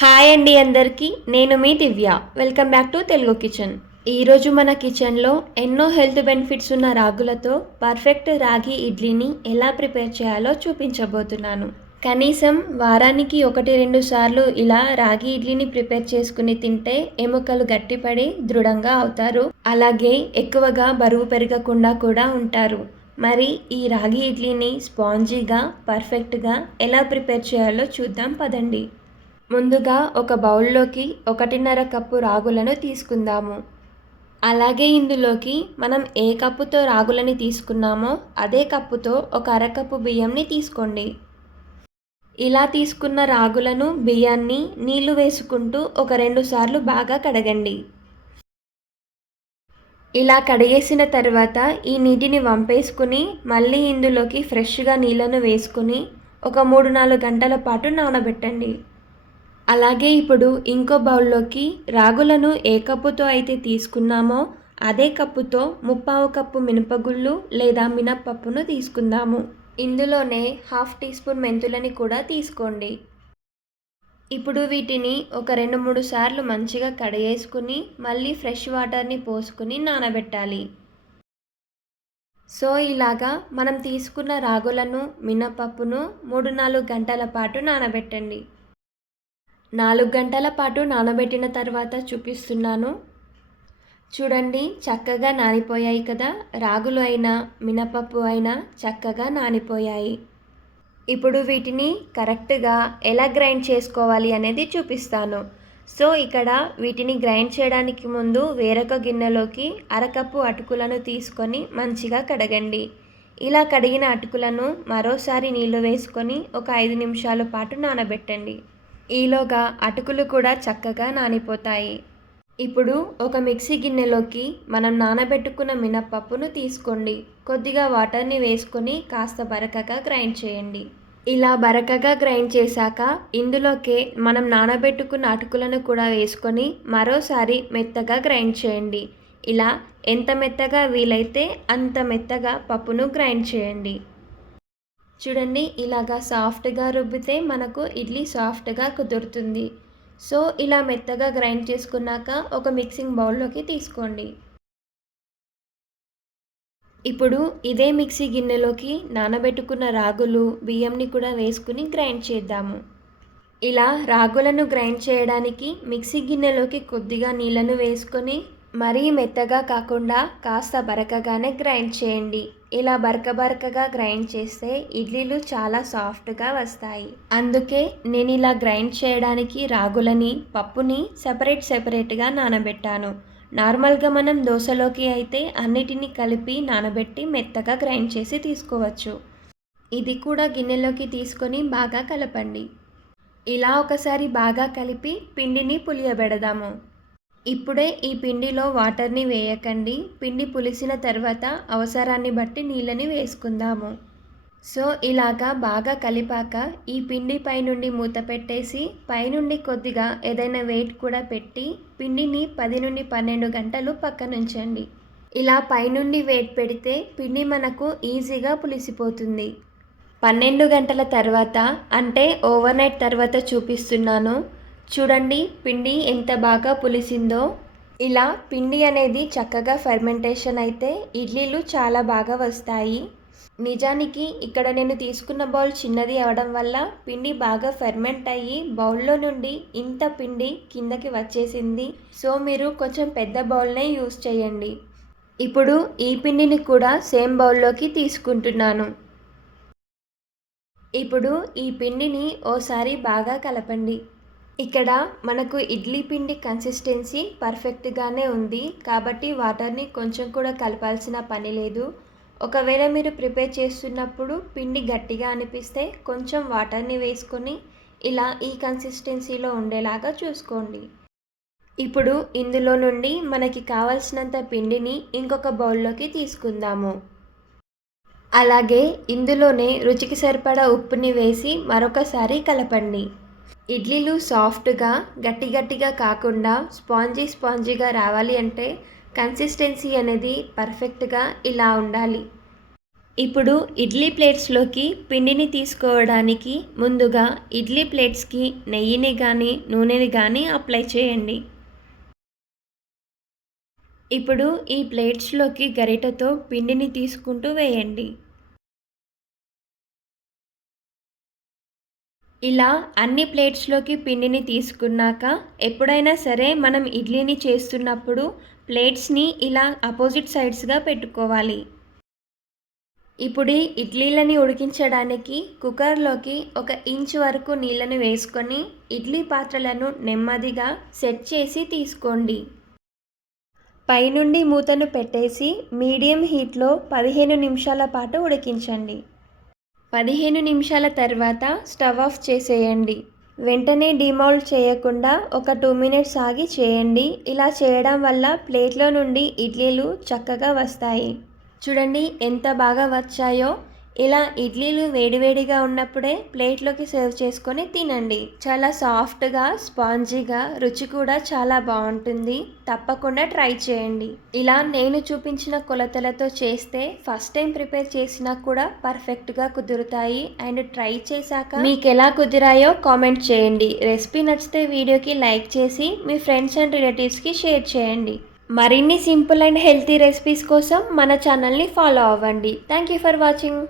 Hi అండి అందరికీ. నేను మీ Divya. Welcome back to Telugu kitchen. ఈరోజు మన కిచెన్లో ఎన్నో హెల్త్ బెనిఫిట్స్ ఉన్న రాగులతో పర్ఫెక్ట్ రాగి ఇడ్లీని ఎలా ప్రిపేర్ చేయాలో చూపించబోతున్నాను. కనీసం వారానికి 1-2 సార్లు ఇలా రాగి ఇడ్లీని ప్రిపేర్ చేసుకుని తింటే ఎముకలు గట్టిపడి దృఢంగా అవుతారు. అలాగే ఎక్కువగా బరువు పెరగకుండా కూడా ఉంటారు. మరి ఈ రాగి ఇడ్లీని స్పాంజీగా పర్ఫెక్ట్గా ఎలా ప్రిపేర్ చేయాలో చూద్దాం పదండి. ముందుగా ఒక బౌల్లోకి 1.5 కప్పు రాగులను తీసుకుందాము. అలాగే ఇందులోకి మనం ఏ కప్పుతో రాగులని తీసుకున్నామో అదే కప్పుతో ఒక అరకప్పు బియ్యంని తీసుకోండి. ఇలా తీసుకున్న రాగులను బియ్యాన్ని నీళ్లు వేసుకుంటూ ఒక 2 సార్లు బాగా కడగండి. ఇలా కడిగేసిన తర్వాత ఈ నీటిని వంపేసుకుని మళ్ళీ ఇందులోకి ఫ్రెష్గా నీళ్లను వేసుకుని ఒక 3-4 గంటల పాటు నానబెట్టండి. అలాగే ఇప్పుడు ఇంకో బౌల్లోకి రాగులను ఏ కప్పుతో అయితే తీసుకున్నామో అదే కప్పుతో 1/4 కప్పు మినపగుళ్ళు లేదా మినప్పప్పును తీసుకుందాము. ఇందులోనే 1/2 టీ స్పూన్ మెంతులని కూడా తీసుకోండి. ఇప్పుడు వీటిని ఒక 2-3 సార్లు మంచిగా కడిగేసుకుని మళ్ళీ ఫ్రెష్ వాటర్ని పోసుకుని నానబెట్టాలి. సో ఇలాగా మనం తీసుకున్న రాగులను మినపప్పును 3-4 గంటల పాటు నానబెట్టండి. 4 గంటల పాటు నానబెట్టిన తర్వాత చూపిస్తున్నాను. చూడండి, చక్కగా నానిపోయాయి కదా. రాగులు అయినా మినపప్పు అయినా చక్కగా నానిపోయాయి. ఇప్పుడు వీటిని కరెక్ట్గా ఎలా గ్రైండ్ చేసుకోవాలి అనేది చూపిస్తాను. సో ఇక్కడ వీటిని గ్రైండ్ చేయడానికి ముందు వేరొక గిన్నెలోకి అరకప్పు అటుకులను తీసుకొని మంచిగా కడగండి. ఇలా కడిగిన అటుకులను మరోసారి నీళ్లు వేసుకొని ఒక 5 నిమిషాల పాటు నానబెట్టండి. ఈలోగా అటుకులు కూడా చక్కగా నానిపోతాయి. ఇప్పుడు ఒక మిక్సీ గిన్నెలోకి మనం నానబెట్టుకున్న మినప్పప్పును తీసుకోండి. కొద్దిగా వాటర్ని వేసుకొని కాస్త బరకగా గ్రైండ్ చేయండి. ఇలా బరకగా గ్రైండ్ చేశాక ఇందులోకే మనం నానబెట్టుకున్న అటుకులను కూడా వేసుకొని మరోసారి మెత్తగా గ్రైండ్ చేయండి. ఇలా ఎంత మెత్తగా వీలైతే అంత మెత్తగా పప్పును గ్రైండ్ చేయండి. చూడండి, ఇలాగా సాఫ్ట్గా రుబ్బితే మనకు ఇడ్లీ సాఫ్ట్గా కుదురుతుంది. సో ఇలా మెత్తగా గ్రైండ్ చేసుకున్నాక ఒక మిక్సింగ్ బౌల్లోకి తీసుకోండి. ఇప్పుడు ఇదే మిక్సీ గిన్నెలోకి నానబెట్టుకున్న రాగులు బియ్యంని కూడా వేసుకుని గ్రైండ్ చేద్దాము. ఇలా రాగులను గ్రైండ్ చేయడానికి మిక్సీ గిన్నెలోకి కొద్దిగా నీళ్ళను వేసుకొని మరీ మెత్తగా కాకుండా కాస్త బరకగానే గ్రైండ్ చేయండి. ఇలా బరకగా గ్రైండ్ చేస్తే ఇడ్లీలు చాలా సాఫ్ట్గా వస్తాయి. అందుకే నేను ఇలా గ్రైండ్ చేయడానికి రాగులని పప్పుని సెపరేట్గా నానబెట్టాను. నార్మల్గా మనం దోశలోకి అయితే అన్నిటినీ కలిపి నానబెట్టి మెత్తగా గ్రైండ్ చేసి తీసుకోవచ్చు. ఇది కూడా గిన్నెలోకి తీసుకొని బాగా కలపండి. ఇలా ఒకసారి బాగా కలిపి పిండిని పులియబెడదాము. ఇప్పుడే ఈ పిండిలో వాటర్ని వేయకండి. పిండి పులిసిన తర్వాత అవసరాన్ని బట్టి నీళ్ళని వేసుకుందాము. సో ఇలాగా బాగా కలిపాక ఈ పిండి పైనుండి మూత పెట్టేసి పైనుండి కొద్దిగా ఏదైనా వెయిట్ కూడా పెట్టి పిండిని 10-12 గంటలు పక్కనుంచండి. ఇలా పైనుండి వెయిట్ పెడితే పిండి మనకు ఈజీగా పులిసిపోతుంది. 12 గంటల తర్వాత అంటే ఓవర్నైట్ తర్వాత చూపిస్తున్నాను. చూడండి, పిండి ఎంత బాగా పులిసిందో. ఇలా పిండి అనేది చక్కగా ఫెర్మెంటేషన్ అయితే ఇడ్లీలు చాలా బాగా వస్తాయి. నిజానికి ఇక్కడ నేను తీసుకున్న బౌల్ చిన్నది అవడం వల్ల పిండి బాగా ఫెర్మెంట్ అయ్యి బౌల్లో నుండి ఇంత పిండి కిందకి వచ్చేసింది. సో మీరు కొంచెం పెద్ద బౌల్నే యూస్ చేయండి. ఇప్పుడు ఈ పిండిని కూడా సేమ్ బౌల్లోకి తీసుకుంటున్నాను. ఇప్పుడు ఈ పిండిని ఓసారి బాగా కలపండి. ఇక్కడ మనకు ఇడ్లీ పిండి కన్సిస్టెన్సీ పర్ఫెక్ట్గానే ఉంది కాబట్టి వాటర్ని కొంచెం కూడా కలపాల్సిన పని లేదు. ఒకవేళ మీరు ప్రిపేర్ చేస్తున్నప్పుడు పిండి గట్టిగా అనిపిస్తే కొంచెం వాటర్ని వేసుకొని ఇలా ఈ కన్సిస్టెన్సీలో ఉండేలాగా చూసుకోండి. ఇప్పుడు ఇందులో నుండి మనకి కావాల్సినంత పిండిని ఇంకొక బౌల్లోకి తీసుకుందాము. అలాగే ఇందులోనే రుచికి సరిపడా ఉప్పుని వేసి మరొకసారి కలపండి. ఇడ్లీలు సాఫ్ట్గా గట్టిగా కాకుండా స్పాంజీగా రావాలి అంటే కన్సిస్టెన్సీ అనేది పర్ఫెక్ట్గా ఇలా ఉండాలి. ఇప్పుడు ఇడ్లీ ప్లేట్స్లోకి పిండిని తీసుకోవడానికి ముందుగా ఇడ్లీ ప్లేట్స్కి నెయ్యిని కానీ నూనెని కానీ అప్లై చేయండి. ఇప్పుడు ఈ ప్లేట్స్లోకి గరిటెతో పిండిని తీసుకుంటూ వేయండి. ఇలా అన్ని ప్లేట్స్లోకి పిండిని తీసుకున్నాక ఎప్పుడైనా సరే మనం ఇడ్లీని చేస్తున్నప్పుడు ప్లేట్స్ని ఇలా అపోజిట్ సైడ్స్గా పెట్టుకోవాలి. ఇప్పుడు ఇడ్లీలని ఉడికించడానికి కుక్కర్లోకి 1 ఇంచ్ వరకు నీళ్ళని వేసుకొని ఇడ్లీ పాత్రలను నెమ్మదిగా సెట్ చేసి తీసుకోండి. పైనుండి మూతను పెట్టేసి మీడియం హీట్లో 15 నిమిషాల పాటు ఉడికించండి. 15 నిమిషాల తర్వాత స్టవ్ ఆఫ్ చేసేయండి. వెంటనే డిమౌల్డ్ చేయకుండా ఒక 2 మినిట్స్ ఆగి చేయండి. ఇలా చేయడం వల్ల ప్లేట్లో నుండి ఇడ్లీలు చక్కగా వస్తాయి. చూడండి ఎంత బాగా వచ్చాయో. ఇలా ఇడ్లీలు వేడివేడిగా ఉన్నప్పుడే ప్లేట్లోకి సర్వ్ చేసుకొని తినండి. చాలా సాఫ్ట్గా స్పాంజీగా రుచి కూడా చాలా బాగుంటుంది. తప్పకుండా ట్రై చేయండి. ఇలా నేను చూపించిన కొలతలతో చేస్తే ఫస్ట్ టైం ప్రిపేర్ చేసినా కూడా పర్ఫెక్ట్గా కుదురుతాయి. అండ్ ట్రై చేశాక మీకు ఎలా కుదిరాయో కామెంట్ చేయండి. రెసిపీ నచ్చితే వీడియోకి లైక్ చేసి మీ ఫ్రెండ్స్ అండ్ రిలేటివ్స్కి షేర్ చేయండి. మరిన్ని సింపుల్ అండ్ హెల్తీ రెసిపీస్ కోసం మన ఛానల్ని ఫాలో అవ్వండి. Thank you for watching.